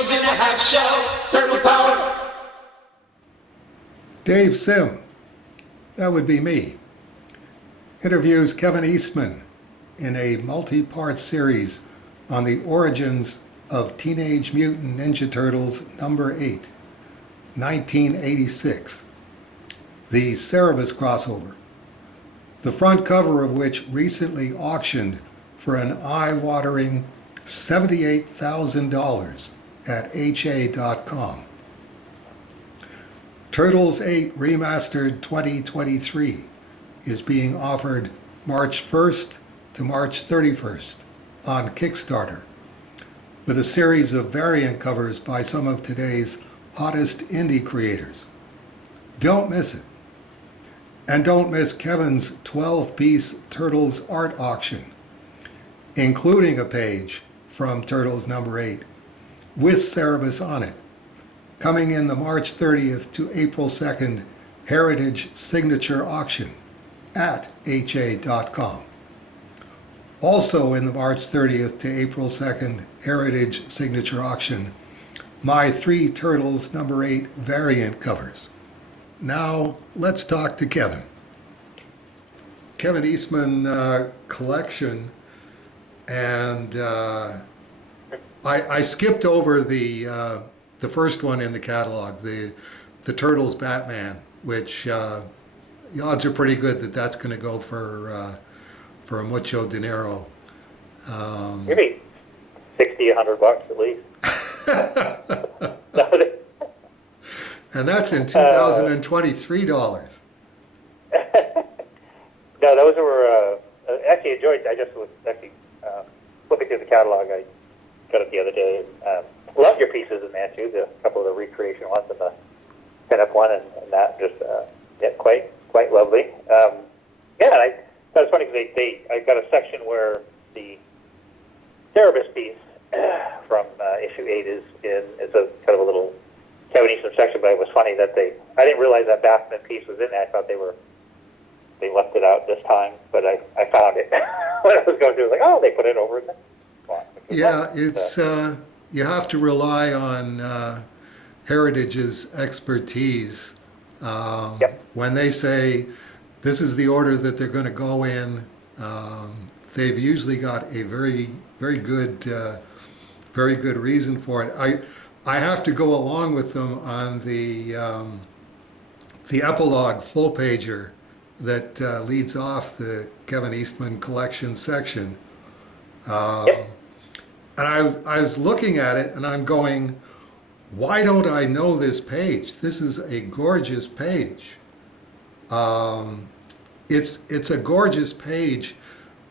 heroes in a half shell. Turtle power. Dave Sim, that would be me, interviews Kevin Eastman in a multi-part series on the origins of Teenage Mutant Ninja Turtles number 8, 1986, the Cerebus crossover, the front cover of which recently auctioned for an eye-watering $78,000 at HA.com. Turtles 8 Remastered 2023 is being offered March 1st to March 31st on Kickstarter, with a series of variant covers by some of today's hottest indie creators. Don't miss it. And don't miss Kevin's 12-piece Turtles art auction, including a page from Turtles number 8 with Cerebus on it, coming in the March 30th to April 2nd Heritage Signature Auction at HA.com. Also in the March 30th to April 2nd Heritage Signature Auction, my 3 Turtles number 8 variant covers. Now let's talk to Kevin. Kevin Eastman collection, and I skipped over the first one in the catalog, the Turtles Batman, which the odds are pretty good that that's going to go for a mucho dinero. Maybe $60, $100 at least. And that's in $2,023. No, those were actually enjoyed. I just was actually flipping through the catalog. I got it the other day. Love your pieces in there too. A couple of the recreation ones and the pinup one, and that just quite lovely. And I thought it was funny because I got a section where the Cerebus piece from issue 8 is in. It's a kind of a little Kevin Eastman section, but it was funny that I didn't realize that Batman piece was in there. I thought they left it out this time, but I found it when I was going through. Like, oh, they put it over in there. Yeah, it's you have to rely on Heritage's expertise. When they say this is the order that they're going to go in, they've usually got a very good reason for it. I have to go along with them on the epilogue full pager that leads off the Kevin Eastman collection section. And I was looking at it and I'm going, why don't I know this page? This is a gorgeous page. It's a gorgeous page,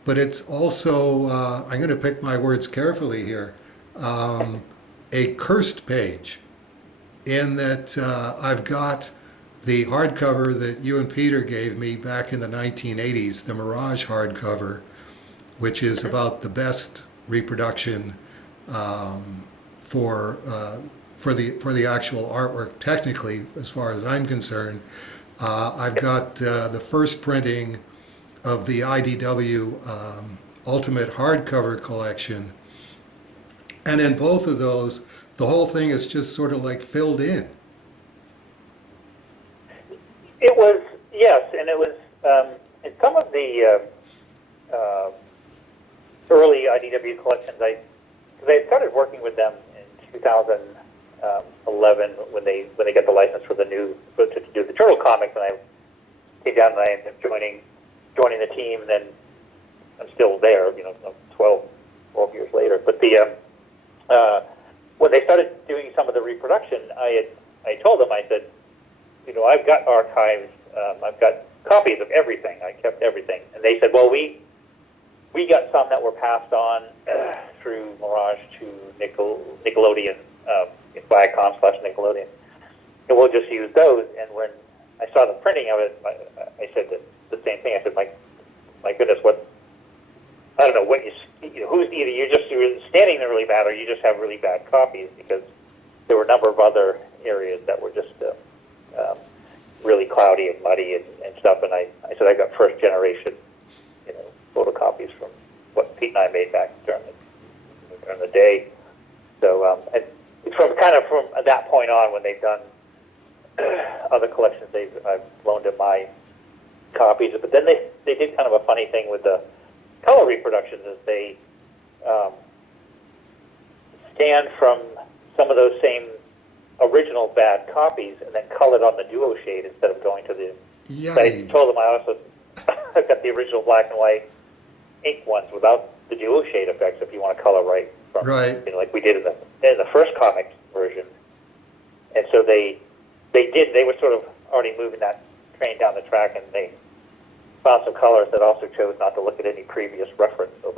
but it's also, I'm going to pick my words carefully here, a cursed page, in that I've got the hardcover that you and Peter gave me back in the 1980s, the Mirage hardcover, which is about the best reproduction for the actual artwork technically, as far as I'm concerned. I've got the first printing of the IDW Ultimate Hardcover Collection, and in both of those, the whole thing is just sort of like filled in. It was, yes, and it was in some of the early IDW collections. I started working with them in 2011 when they got the license for to do the Turtle comics, and I came down and I ended up joining the team. And then I'm still there, 12 years later. But when they started doing some of the reproduction, I told them, I said, I've got archives, I've got copies of everything. I kept everything. And they said, well, we got some that were passed on through Mirage to Nickelodeon, Viacom/Nickelodeon, and we'll just use those. And when I saw the printing of it, I said the same thing. I said, my goodness, I don't know what who's either you're standing there really bad or you just have really bad copies, because there were a number of other areas that were just really cloudy and muddy and stuff. And I said I got first generation, photocopies from what Pete and I made back during the day. So from that point on, when they've done other collections, I've loaned them my copies. But then they did kind of a funny thing with the color reproductions, is they scanned from some of those same original bad copies and then colored on the duo shade instead of going to the. I told them I also I've got the original black and white ink ones without the duo shade effects if you want to color right from like we did in the first comic version. And so they were sort of already moving that train down the track, and they found some colors that also chose not to look at any previous reference. So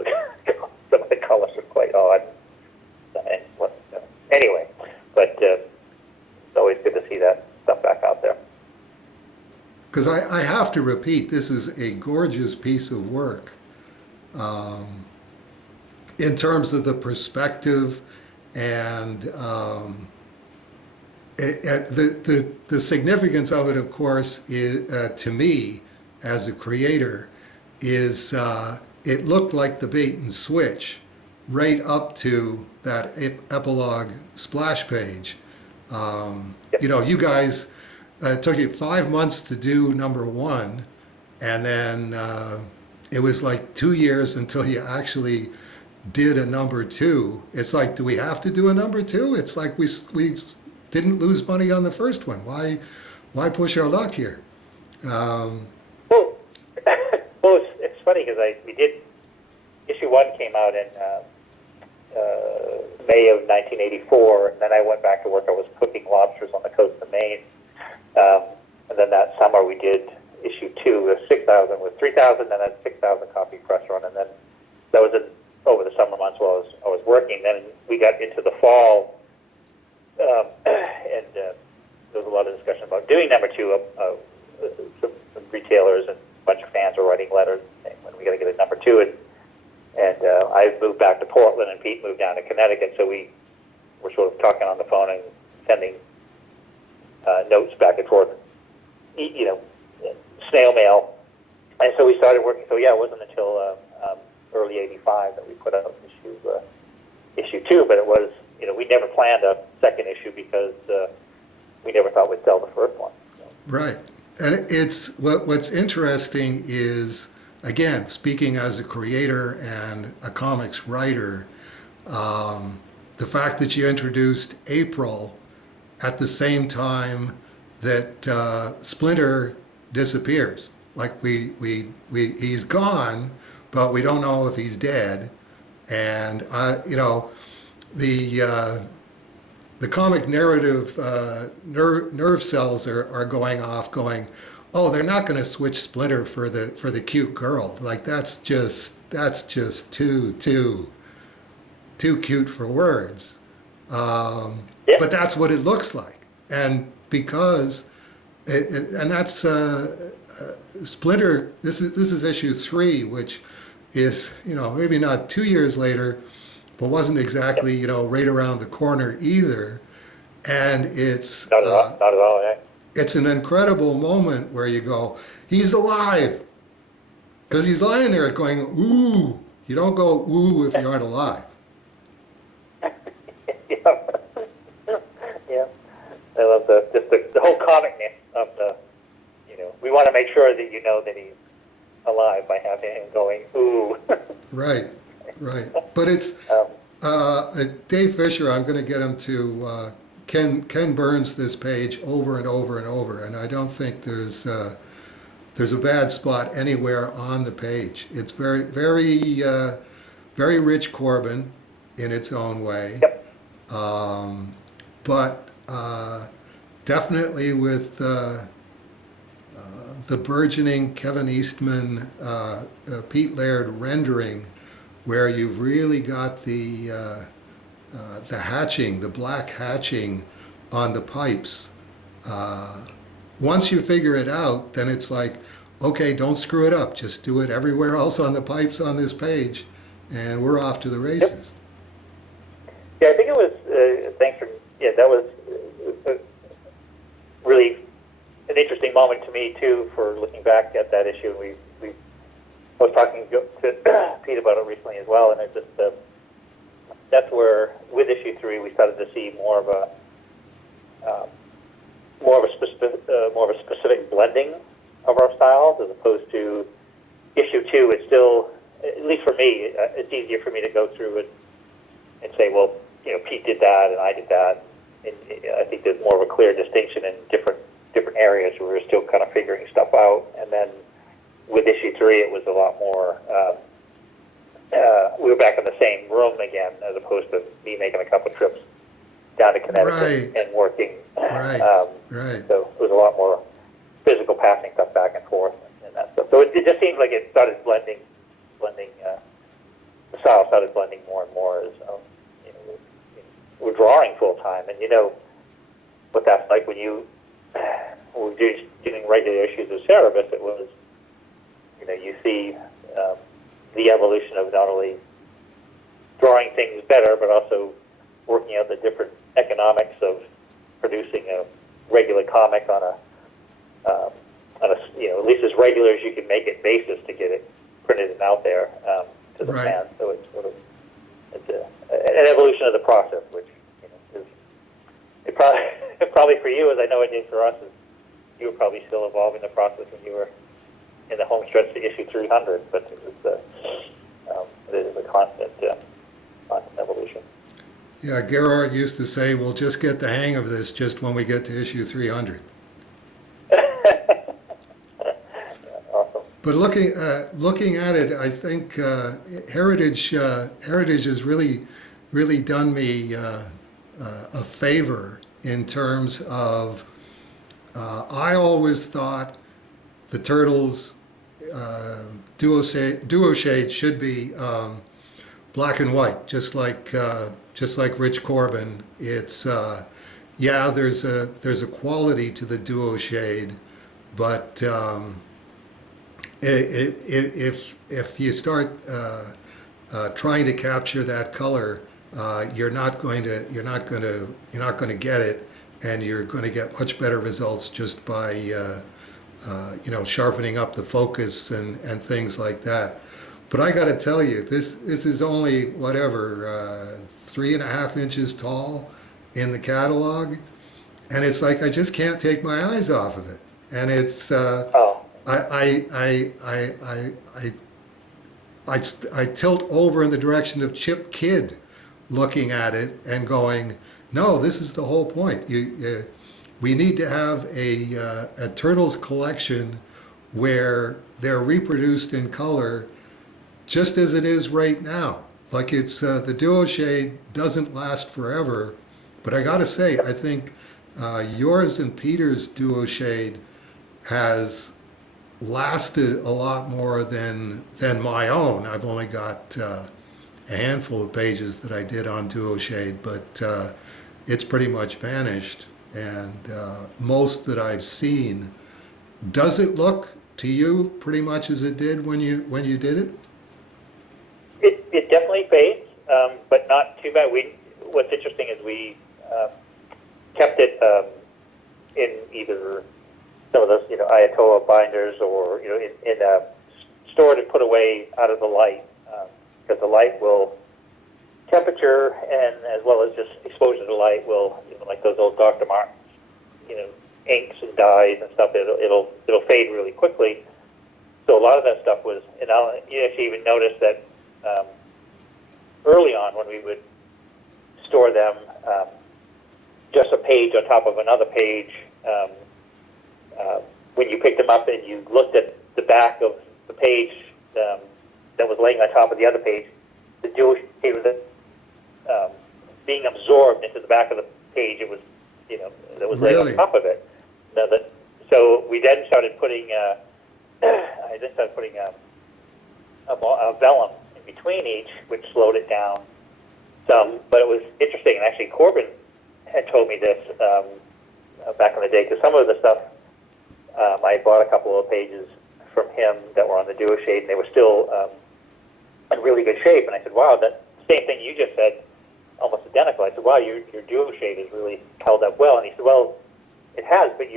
some of the colors are quite odd. Anyway, but it's always good to see that stuff back out there. Because I have to repeat, this is a gorgeous piece of work. In terms of the perspective and the significance of it, of course, is, to me, as a creator, is it looked like the bait and switch right up to that epilogue splash page. You know, you guys, it took you 5 months to do number 1, and then it was like 2 years until you actually did a number 2. It's like, do we have to do a number 2? It's like we didn't lose money on the first one. Why push our luck here? Well, it's funny because we did, issue 1 came out in May of 1984, and then I went back to work. I was cooking lobsters on the coast of Maine, and then that summer we did issue 2 with 6,000, with 3,000, then a 6,000 copy press run, and then that was over the summer months while I was working. Then we got into the fall, and there was a lot of discussion about doing number 2. Some retailers and a bunch of fans were writing letters saying, when we got to get a number 2, and I moved back to Portland, and Pete moved down to Connecticut, so we were sort of talking on the phone and sending notes back and forth, you know, snail mail. And so we started working. So yeah, it wasn't until early '85 that we put out issue 2. But it was, you know, we never planned a second issue because we never thought we'd sell the first one. So. Right, and it's what's interesting is, again, speaking as a creator and a comics writer, the fact that you introduced April at the same time that Splinter disappears. Like he's gone, but we don't know if he's dead. And you know, the comic narrative nerve cells are going off, going, oh, they're not going to switch Splinter for the cute girl. Like that's just too cute for words. But that's what it looks like, and because and that's Splinter. This is issue 3, which is, you know, maybe not 2 years later, but wasn't exactly, you know, right around the corner either. And it's not at all. Yeah. It's an incredible moment where you go, he's alive, because he's lying there going, ooh. You don't go ooh if you aren't alive. Yeah, I love the whole comicness of the, you know, we want to make sure that you know that he's alive by having him going ooh. Right. But it's Dave Fisher. I'm going to get him to Ken Burns this page over and over and over, and I don't think there's a bad spot anywhere on the page. It's very rich Corbin in its own way. Yep. But definitely with the burgeoning Kevin Eastman, Pete Laird rendering, where you've really got the hatching, the black hatching on the pipes. Once you figure it out, then it's like, okay, don't screw it up. Just do it everywhere else on the pipes on this page, and we're off to the races. Yeah, I think it was, that was really an interesting moment to me, too, for looking back at that issue. I was talking to Pete about it recently as well, and it just, that's where with issue 3 we started to see more of a specific blending of our styles, as opposed to issue 2. It's still, at least for me, it's easier for me to go through and say, well, Pete did that and I did that. And I think there's more of a clear distinction in different areas where we're still kind of figuring stuff out. And then with issue 3, it was a lot more. We were back in the same room again, as opposed to me making a couple trips down to Connecticut and working. Right. So it was a lot more physical passing stuff back and forth and that stuff. So it just seems like it started blending. The style started blending more and more as we're drawing full time, and what that's like when you were doing regular issues of Cerebus. It was you see the evolution of not only drawing things better, but also working out the different economics of producing a regular comic on a at least as regular as you can make it basis to get it printed and out there to the fans. So it's sort of an evolution of the process, which is it probably for you, as I know it did for us, is you were probably still evolving the process when you were in the home stretch to issue 300, but it is a constant evolution. Yeah, Gerard used to say, we'll just get the hang of this just when we get to issue 300. Awesome. But looking at it, I think Heritage has really done me a favor in terms of I always thought the Turtles duo shade should be black and white, just like Rich Corbin. It's there's a quality to the duo shade, but if you start trying to capture that color, you're not going to get it, and you're going to get much better results just by sharpening up the focus and things like that. But I got to tell you, this is only 3.5 inches tall in the catalog, and it's like I just can't take my eyes off of it. And it's I tilt over in the direction of Chip Kidd, looking at it and going, no, this is the whole point. We need to have a Turtles collection where they're reproduced in color just as it is right now. Like it's the duo shade doesn't last forever, but I gotta say, I think yours and Peter's duo shade has lasted a lot more than my own. I've only got a handful of pages that I did on duo shade, but it's pretty much vanished. And most that I've seen, does it look to you pretty much as it did when you did it? It definitely fades, but not too bad. What's interesting is we kept it in either some of those Ayatollah binders or in stored and put away out of the light, because the light will temperature and as well as just exposure to light will like those old Dr. Martens inks and dyes and stuff, it'll fade really quickly. So a lot of that stuff was, and you actually even notice that early on when we would store them, just a page on top of another page, when you picked them up and you looked at the back of the page that was laying on top of the other page, the dual shade was being absorbed into the back of the page. It was, that was laying on top of it. So we then started putting, I then started putting a vellum in between each, which slowed it down some. But it was interesting, and actually Corbin had told me this back in the day, because some of the stuff, I bought a couple of pages from him that were on the duo shade, and they were still in really good shape. And I said, wow, that same thing you just said, almost identical. I said, wow, your duo shade has really held up well. And he said, well, it has, but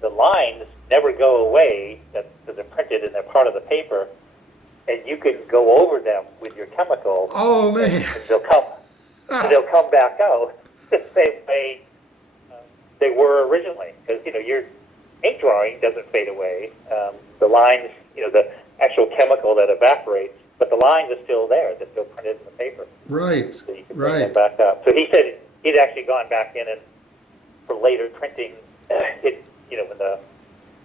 the lines never go away because they're printed and they're part of the paper. and you can go over them with your chemical. Oh man! And they'll come back out the same way they were originally, because your ink drawing doesn't fade away. The lines, the actual chemical that evaporates, but the lines are still there. They're still printed in the paper. Right. So you can bring them back up. So he said he'd actually gone back in and for later printing, when the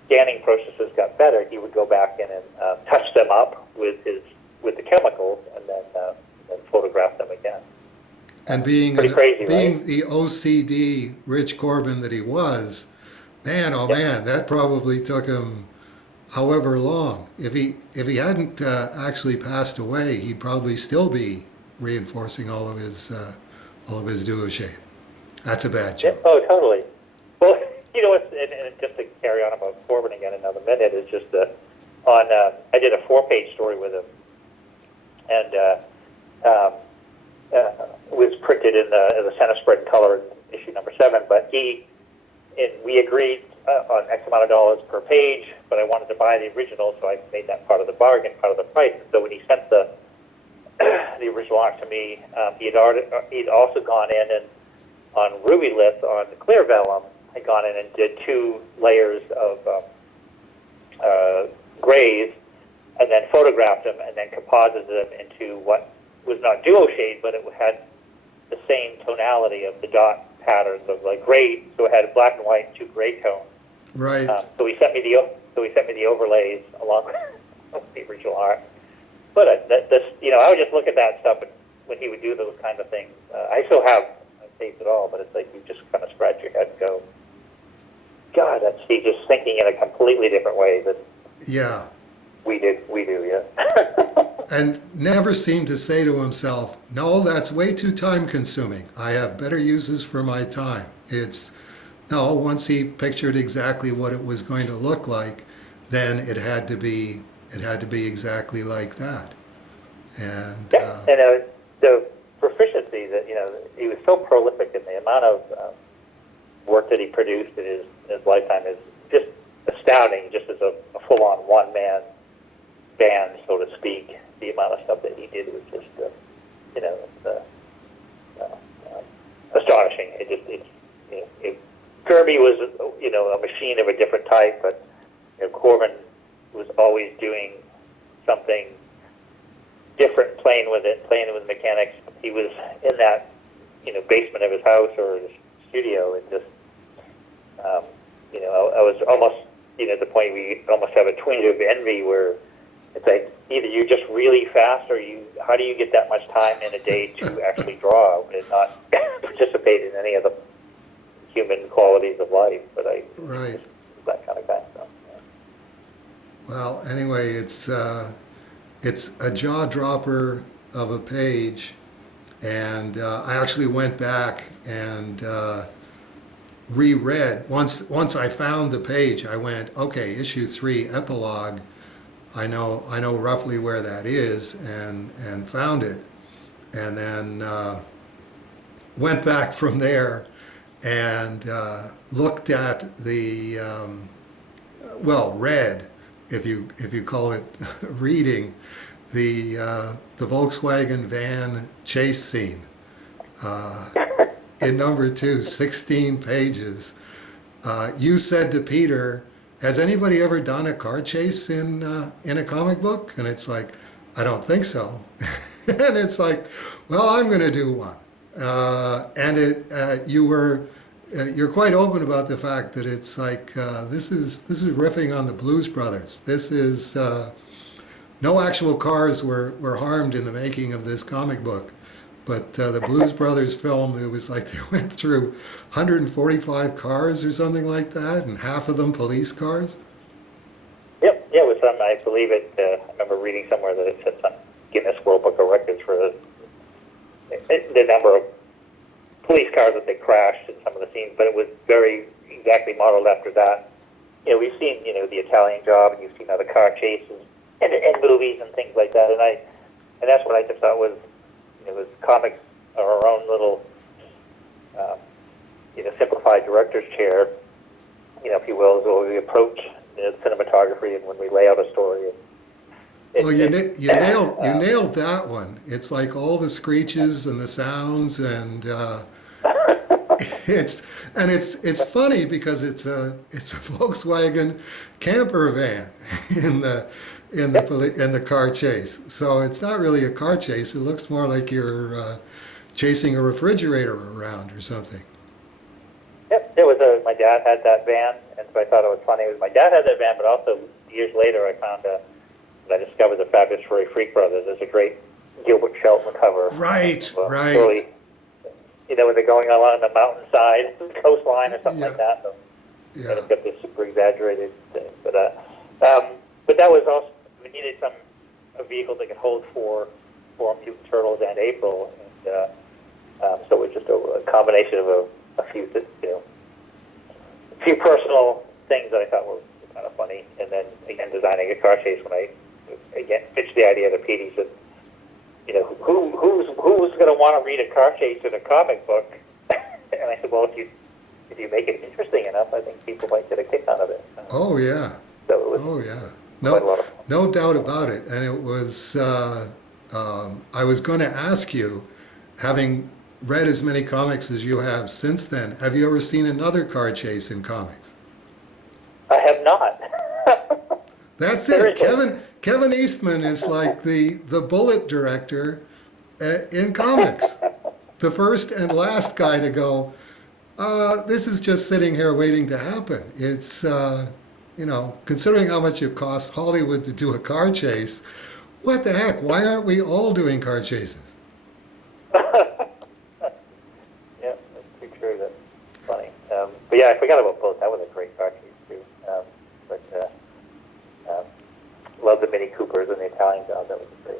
scanning processes got better, he would go back in and touch them up with the chemicals and then photograph them again. And being crazy, being right? the OCD Rich Corbin that he was, man, oh man, that probably took him however long. If he hadn't actually passed away, he'd probably still be reinforcing all of his duo shape. That's a bad joke. Yeah, oh, totally. Well, and just to carry on about Corbin again another minute, is just I did a 4-page story with him, and was printed in the center spread color in issue number 7. But we agreed on X amount of dollars per page, but I wanted to buy the original, so I made that part of the bargain, part of the price. So when he sent the original art to me, he'd also gone in and on Ruby Lith on the clear vellum, had gone in and did 2 layers of grays, and then photographed them, and then composited them into what was not duo shade, but it had the same tonality of the dot patterns of like gray. So it had black and white, 2 gray tones. Right. So he sent me the overlays along with the original art. But I would just look at that stuff, and when he would do those kind of things, I still have saved it all, but it's like you just kind of scratch your head and go, God, he's just thinking in a completely different way than we do, yeah. And never seemed to say to himself, no, that's way too time consuming. I have better uses for my time. Once he pictured exactly what it was going to look like, then it had to be exactly like that. And the proficiency that, he was so prolific in the amount of work that he produced in his lifetime is just astounding, just as a full-on one-man band, so to speak. The amount of stuff that he did was just, astonishing. Kirby was, a machine of a different type, but Corbin was always doing something different, playing with mechanics. He was in that, basement of his house or his studio, and just, I was almost, at the point we almost have a twinge of envy where it's like either you're just really fast, or how do you get that much time in a day to actually draw and not participate in any of the human qualities of life? But right. That kind of guy. So, yeah. Well, anyway, it's a jaw dropper of a page, and I actually went back and reread. Once I found the page, I went, okay, issue 3 epilogue. I know roughly where that is, and found it, and then went back from there and looked at the read, if you call it reading, the Volkswagen van chase scene in number 2, 16 pages. You said to Peter, has anybody ever done a car chase in a comic book? And it's like, I don't think so. And it's like, well, I'm going to do one. And you're quite open about the fact that it's like this is riffing on the Blues Brothers. This is no actual cars were harmed in the making of this comic book. But the Blues Brothers film, it was like they went through 145 cars or something like that, and half of them police cars. Yep, yeah, with some, I believe it. I remember reading somewhere that it said some Guinness World Book of Records for the number of police cars that they crashed in some of the scenes, but it was very exactly modeled after that. We've seen, the Italian Job, and you've seen other car chases in movies and things like that, and that's what I just thought was. Was comics are our own little, simplified director's chair, if you will, as we approach cinematography and when we lay out a story. Well, you nailed that one. It's like all the screeches and the sounds, and it's funny because it's a Volkswagen camper van in the car chase. So it's not really a car chase. It looks more like you're chasing a refrigerator around or something. Yep, it was my dad had that van, and so I thought it was funny. It was my dad had that van, but also years later I found I discovered the Fabulous Furry Freak Brothers. There's a great Gilbert Shelton cover. Right. Early, when they're going along the mountainside, the coastline or something like that. So, Yeah. and it's got this super exaggerated thing. But that was also, we needed a vehicle that could hold four Mutant Turtles and April, and so it was just a combination of a few personal things that I thought were kind of funny, and then again designing a car chase when I pitched the idea to Pete. He said, who's going to want to read a car chase in a comic book? And I said, well, if you make it interesting enough, I think people might get a kick out of it. Oh yeah. So it was quite a lot of fun. No doubt about it. And it was. I was going to ask you, having read as many comics as you have since then, have you ever seen another car chase in comics? I have not. That's it. Kevin Eastman is like the bullet director in comics. The first and last guy to go, this is just sitting here waiting to happen. It's, considering how much it costs Hollywood to do a car chase, what the heck? Why aren't we all doing car chases? Yeah, that's too true. That's funny. But yeah, I forgot about Bullet. That was a great car chase too. Love the Mini Coopers and the Italian job. That was a great.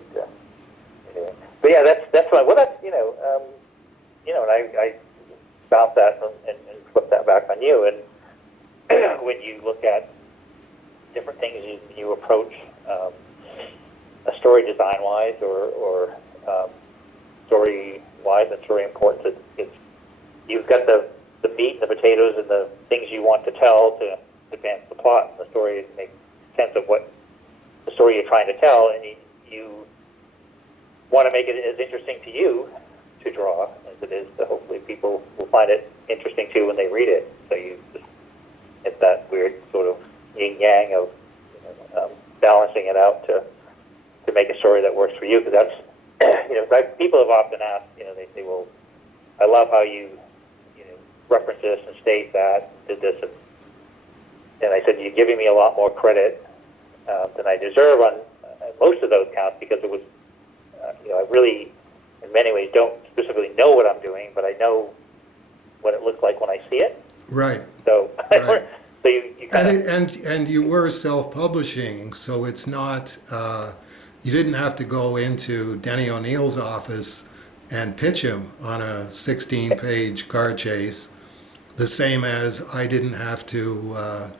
Anyway. But yeah, that's fun. Well, that's and I bounce that and flip that back on you. And when you look at different things you approach a story design-wise or story-wise, it's very important that you've got the meat and the potatoes and the things you want to tell to advance the plot and the story and make sense of what the story you're trying to tell, and you want to make it as interesting to you to draw as it is to hopefully people will find it interesting too when they read it. So it's that weird sort of yin-yang of balancing it out to make a story that works for you. Because that's, people have often asked, they say, well, I love how you reference this and state that, did this, and I said, you're giving me a lot more credit than I deserve on most of those counts, because it was, I really, in many ways, don't specifically know what I'm doing, but I know what it looks like when I see it. Right. So, right. So you kind of... And you were self-publishing, so it's not, you didn't have to go into Denny O'Neill's office and pitch him on a 16-page car chase, the same as I didn't have to,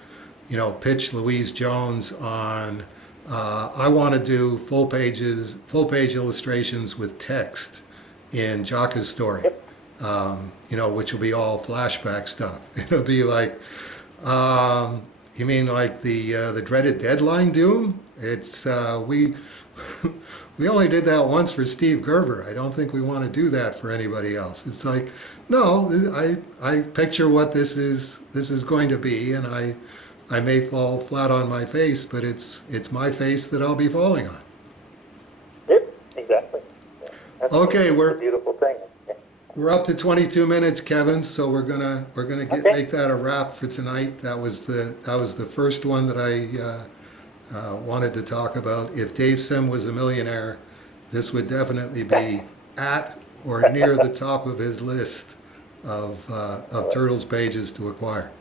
pitch Louise Jones on, I want to do full page illustrations with text in Jaka's story, which will be all flashback stuff. It'll be like, you mean like the dreaded Deadline Doom? It's we only did that once for Steve Gerber. I don't think we want to do that for anybody else. It's like, no, I picture what this is going to be, and I may fall flat on my face, but it's my face that I'll be falling on. Yep, exactly. Yeah. That's okay, a beautiful thing. Yeah. We're up to 22 minutes, Kevin. So we're gonna make that a wrap for tonight. That was the first one that I wanted to talk about. If Dave Sim was a millionaire, this would definitely be at or near the top of his list of Turtles pages to acquire.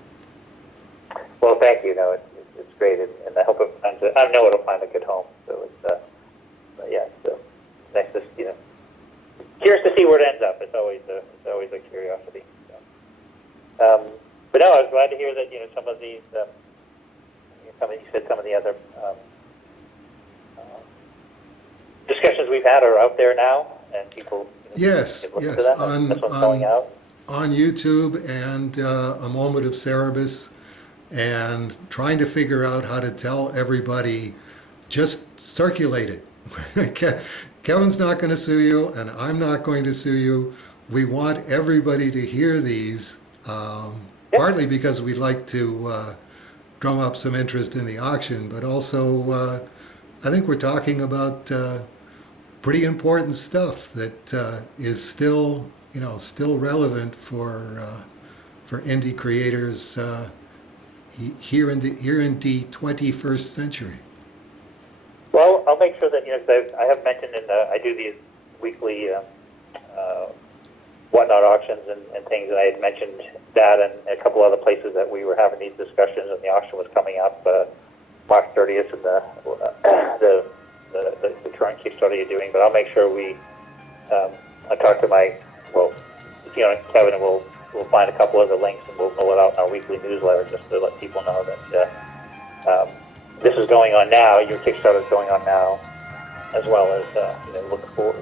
Well, thank you. No, it's great, and I hope I know it'll find a good home. So it's so next is curious to see where it ends up. It's always a curiosity. So. But no, I was glad to hear that some of these some of the other discussions we've had are out there now, and people yes can listen to them. This one's going out on YouTube, and a moment of Cerebus, and trying to figure out how to tell everybody just circulate it. Kevin's not going to sue you, and I'm not going to sue you. We want everybody to hear these, partly because we'd like to drum up some interest in the auction, but also I think we're talking about pretty important stuff that is still, still relevant for indie creators here in the 21st century. Well, I'll make sure that, 'cause I have mentioned I do these weekly whatnot auctions and things, and I had mentioned that and a couple other places that we were having these discussions, and the auction was coming up March 30th, and the current Kickstarter you're doing. But I'll make sure I talk to Kevin, and we'll find a couple other links, and we'll roll it out in our weekly newsletter just to let people know that this is going on now. Your Kickstarter is going on now, as well as look for.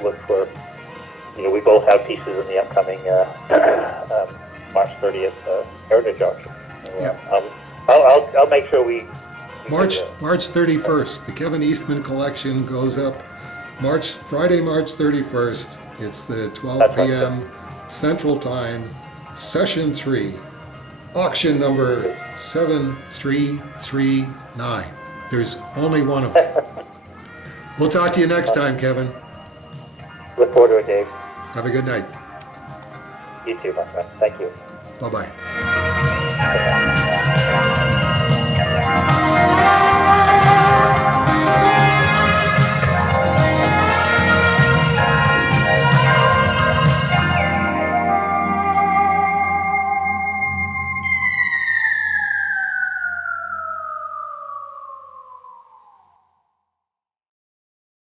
We both have pieces in the upcoming March 30th Heritage Auction. Yeah. I'll make sure we March 31st. The Kevin Eastman collection goes up Friday, March 31st. It's the 12 p.m. Central Time, Session 3, auction number 7339. There's only one of them. We'll talk to you next time, Kevin. Look forward to it, Dave. Have a good night. You too, my friend. Thank you. Bye-bye. Bye-bye.